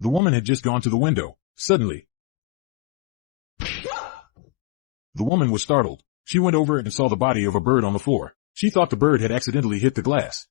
The woman had just gone to the window. Suddenly, the woman was startled. She went over and saw the body of a bird on the floor. She thought the bird had accidentally hit the glass.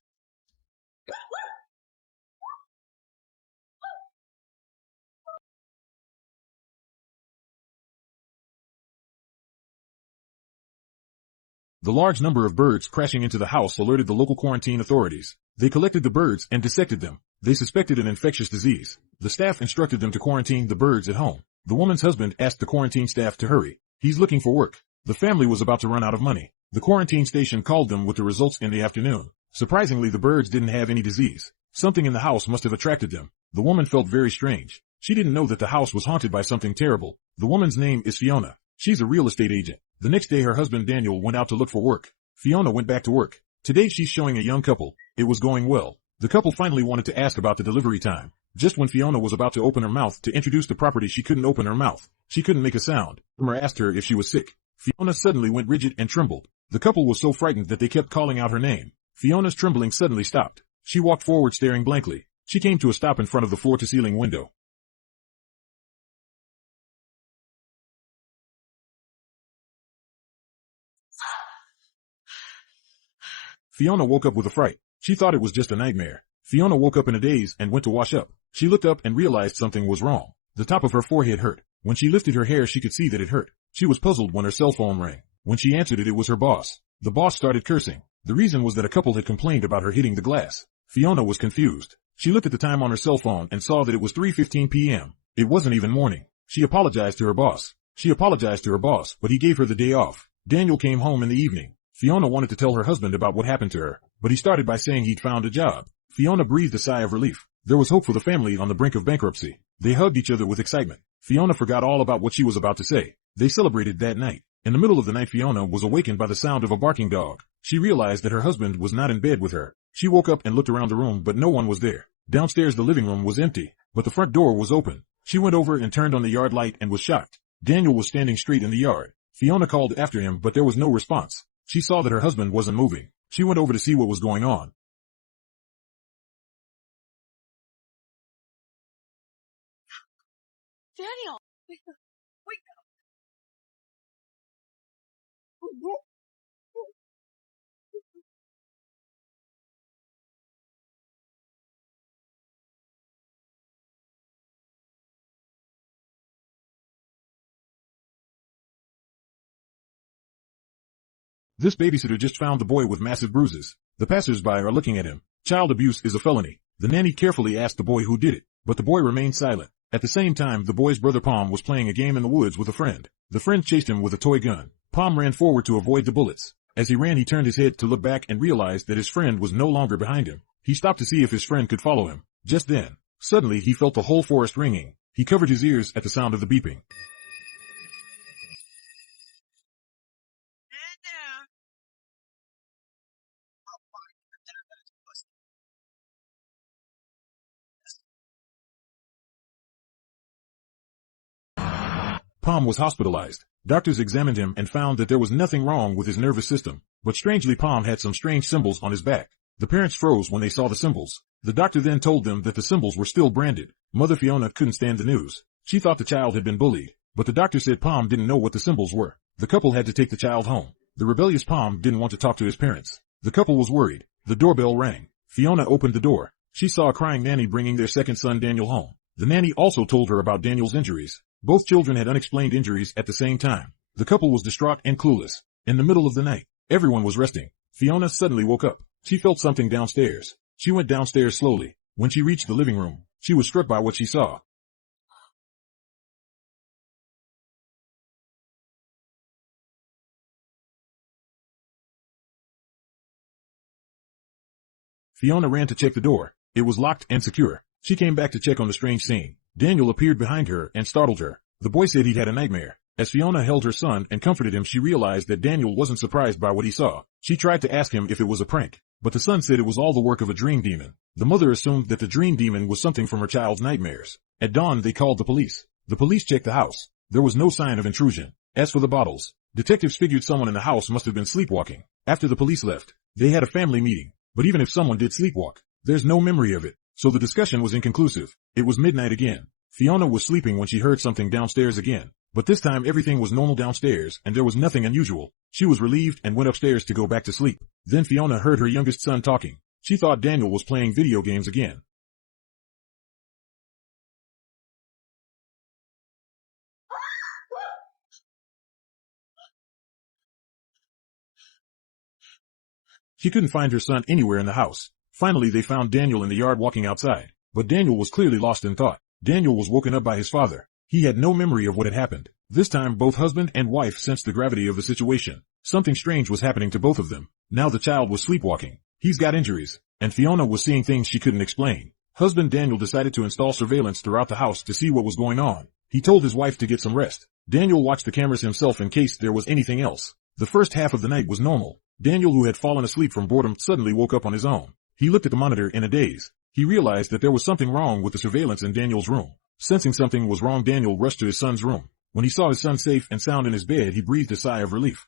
The large number of birds crashing into the house alerted the local quarantine authorities. They collected the birds and dissected them. They suspected an infectious disease. The staff instructed them to quarantine the birds at home. The woman's husband asked the quarantine staff to hurry. He's looking for work. The family was about to run out of money. The quarantine station called them with the results in the afternoon. Surprisingly, the birds didn't have any disease. Something in the house must have attracted them. The woman felt very strange. She didn't know that the house was haunted by something terrible. The woman's name is Fiona. She's a real estate agent. The next day her husband Daniel went out to look for work. Fiona went back to work. Today she's showing a young couple. It was going well. The couple finally wanted to ask about the delivery time. Just when Fiona was about to open her mouth to introduce the property, she couldn't open her mouth. She couldn't make a sound. Rumor asked her if she was sick. Fiona suddenly went rigid and trembled. The couple was so frightened that they kept calling out her name. Fiona's trembling suddenly stopped. She walked forward staring blankly. She came to a stop in front of the floor-to-ceiling window. Fiona woke up with a fright. She thought it was just a nightmare. Fiona woke up in a daze and went to wash up. She looked up and realized something was wrong. The top of her forehead hurt. When she lifted her hair, she could see that it hurt. She was puzzled when her cell phone rang. When she answered it, it was her boss. The boss started cursing. The reason was that a couple had complained about her hitting the glass. Fiona was confused. She looked at the time on her cell phone and saw that it was 3:15 p.m. It wasn't even morning. She apologized to her boss. But he gave her the day off. Daniel came home in the evening. Fiona wanted to tell her husband about what happened to her, but he started by saying he'd found a job. Fiona breathed a sigh of relief. There was hope for the family on the brink of bankruptcy. They hugged each other with excitement. Fiona forgot all about what she was about to say. They celebrated that night. In the middle of the night, Fiona was awakened by the sound of a barking dog. She realized that her husband was not in bed with her. She woke up and looked around the room, but no one was there. Downstairs, the living room was empty, but the front door was open. She went over and turned on the yard light and was shocked. Daniel was standing straight in the yard. Fiona called after him, but there was no response. She saw that her husband wasn't moving. She went over to see what was going on. Daniel! Wait. This babysitter just found the boy with massive bruises. The passers-by are looking at him. Child abuse is a felony. The nanny carefully asked the boy who did it, but the boy remained silent. At the same time, the boy's brother Palm was playing a game in the woods with a friend. The friend chased him with a toy gun. Palm ran forward to avoid the bullets. As he ran, he turned his head to look back and realized that his friend was no longer behind him. He stopped to see if his friend could follow him. Just then, suddenly he felt the whole forest ringing. He covered his ears at the sound of the beeping. Palm was hospitalized. Doctors examined him and found that there was nothing wrong with his nervous system, but strangely Palm had some strange symbols on his back. The parents froze when they saw the symbols. The doctor then told them that the symbols were still branded. Mother Fiona couldn't stand the news. She thought the child had been bullied, but the doctor said Palm didn't know what the symbols were. The couple had to take the child home. The rebellious Palm didn't want to talk to his parents. The couple was worried. The doorbell rang. Fiona opened the door. She saw a crying nanny bringing their second son Daniel home. The nanny also told her about Daniel's injuries. Both children had unexplained injuries at the same time. The couple was distraught and clueless. In the middle of the night, everyone was resting. Fiona suddenly woke up. She felt something downstairs. She went downstairs slowly. When she reached the living room, she was struck by what she saw. Fiona ran to check the door. It was locked and secure. She came back to check on the strange scene. Daniel appeared behind her and startled her. The boy said he'd had a nightmare. As Fiona held her son and comforted him, she realized that Daniel wasn't surprised by what he saw. She tried to ask him if it was a prank, but the son said it was all the work of a dream demon. The mother assumed that the dream demon was something from her child's nightmares. At dawn, they called the police. The police checked the house. There was no sign of intrusion. As for the bottles, detectives figured someone in the house must have been sleepwalking. After the police left, they had a family meeting. But even if someone did sleepwalk, there's no memory of it. So the discussion was inconclusive. It was midnight again. Fiona was sleeping when she heard something downstairs again. But this time everything was normal downstairs and there was nothing unusual. She was relieved and went upstairs to go back to sleep. Then Fiona heard her youngest son talking. She thought Daniel was playing video games again. She couldn't find her son anywhere in the house. Finally they found Daniel in the yard walking outside. But Daniel was clearly lost in thought. Daniel was woken up by his father. He had no memory of what had happened. This time both husband and wife sensed the gravity of the situation. Something strange was happening to both of them. Now the child was sleepwalking. He's got injuries. And Fiona was seeing things she couldn't explain. Husband Daniel decided to install surveillance throughout the house to see what was going on. He told his wife to get some rest. Daniel watched the cameras himself in case there was anything else. The first half of the night was normal. Daniel, who had fallen asleep from boredom, suddenly woke up on his own. He looked at the monitor in a daze. He realized that there was something wrong with the surveillance in Daniel's room. Sensing something was wrong, Daniel rushed to his son's room. When he saw his son safe and sound in his bed, he breathed a sigh of relief.